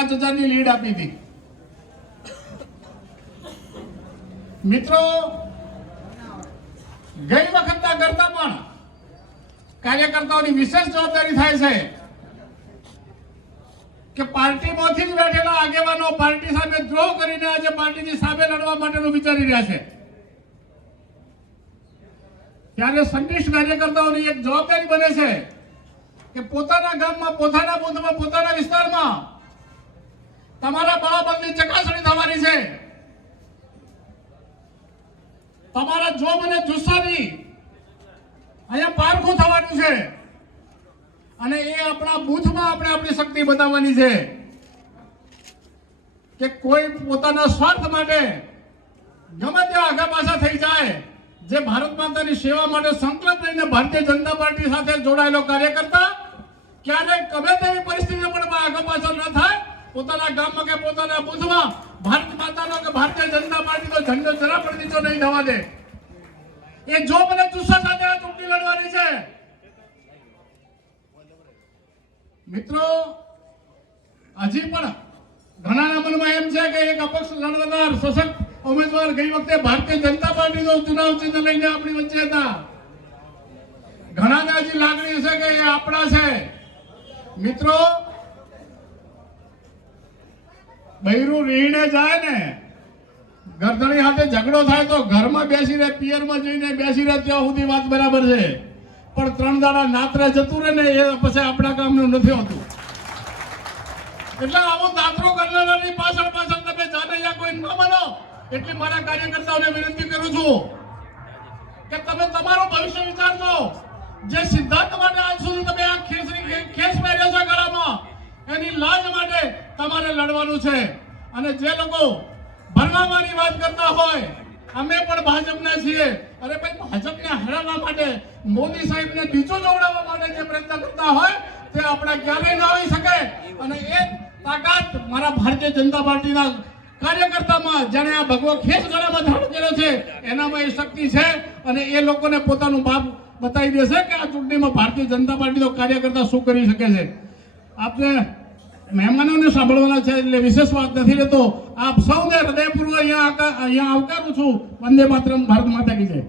5,000 ની લીડ આપી હતી। મિત્રો, ગઈ વખતના કરતા પણ કાર્યકર્તાઓની વિશેષ જવાબદારી થાય છે કે પાર્ટીમાંથી જ બેઠેલા આગેવાનો પાર્ટી સામે દ્રોહ કરીને આજે પાર્ટીની સામે લડવા માટેનું વિચારી રહ્યા છે। ત્યારે સંનિષ્ઠ કાર્યકર્તાઓની એક જવાબદારી બને છે કે પોતાના ગામમાં, પોતાના બૂથમાં, પોતાના વિસ્તારમાં તમારા બળાબળની ચકાસણી થવાની છે। તમારા જોમ અને જુસ્સાની અહીંયા પારખું થવાનું છે અને એ આપણા બૂથમાં આપણે આપણી શક્તિ બતાવવાની છે કે કોઈ પોતાના સ્વાર્થ માટે ગમે ત્યાં આગા પાછા થઈ જાય। જે ભારત માતાની સેવા માટે સંકલ્પ લઈને ભારતીય જનતા પાર્ટી સાથે જોડાયેલો કાર્યકર્તા ક્યારેય ગમે તેવી પરિસ્થિતિ પણ આગા પાછળ ન થાય। પોતાના ગામમાં કે પોતાના બૂથમાં ભારત માતાનો કે ભારતીય જનતા પાર્ટીનો ઝંડો જરા પણ નીચો નહીં થવા દે। એ જો મને જુસ્સા સાથે આ ચૂંટણી લડવાની છે। મિત્રો, હજી પણ ઘણાના મનમાં એમ છે કે એક અપક્ષ લડનાર સશક્ત ઉમેદવાર ગઈ વખતે ભારતીય જનતા પાર્ટીનો ચુનાવ ચિહ્ન લઈને આપણી વચ્ચે હતા। ઘણાને હજી લાગણી છે કે એ આપણા છે। મિત્રો, બૈરું રીણે જાય ને, ગરદણી સાથે ઝઘડો થાય તો ઘરમાં બેસી રહે, પિયરમાં જઈને બેસી રહે ત્યાં સુધી વાત બરાબર છે, પણ 3 દાડા નાતરે જતું રહે ને એ પછી આપણા કામનું નથી હોતું। એટલે આવો દાતરો કરનારાની પાછળ તમે જાનૈયા કોઈ ન બનો। એટલે મારા કાર્યકર્તાઓને વિનંતી કરું છું કે તમે તમારું ભવિષ્ય વિચારજો। જે સિદ્ધાંત માટે આજ સુધી તમે આ ખેસ પહેર્યો છે ગળામાં, એની લાજ માટે તમારે લડવાનું છે। અને જે લોકો ભરમાવાની વાત કરતા હોય, અમે પણ ભાજપના છીએ, અરે ભાઈ, ભાજપને હરાવવા માટે, મોદી સાહેબને નીચો જોડાવવા માટે જે પ્રયત્ન કરતા હોય તે આપણા ક્યારેય ન હોઈ શકે। અને એ તાકાત મારા ભારતીય જનતા પાર્ટીના કાર્યકર્તામાં, જેને આ ભગવો ખેસ ગળામાં ધારણ કર્યો છે, એનામાં એ શક્તિ છે અને એ લોકોને પોતાનું બાપ બતાવી દેશે કે આ ચૂંટણીમાં ભારતીય જનતા પાર્ટીનો કાર્યકર્તા શું કરી શકે છે। આપણે મહેમાનોને સાંભળવાના છે એટલે વિશેષ વાત નથી લેતો। આપ સૌને હૃદયપૂર્વક અહીંયા આવકારું છું। વંદે માતરમ, ભારત માતા કી જય।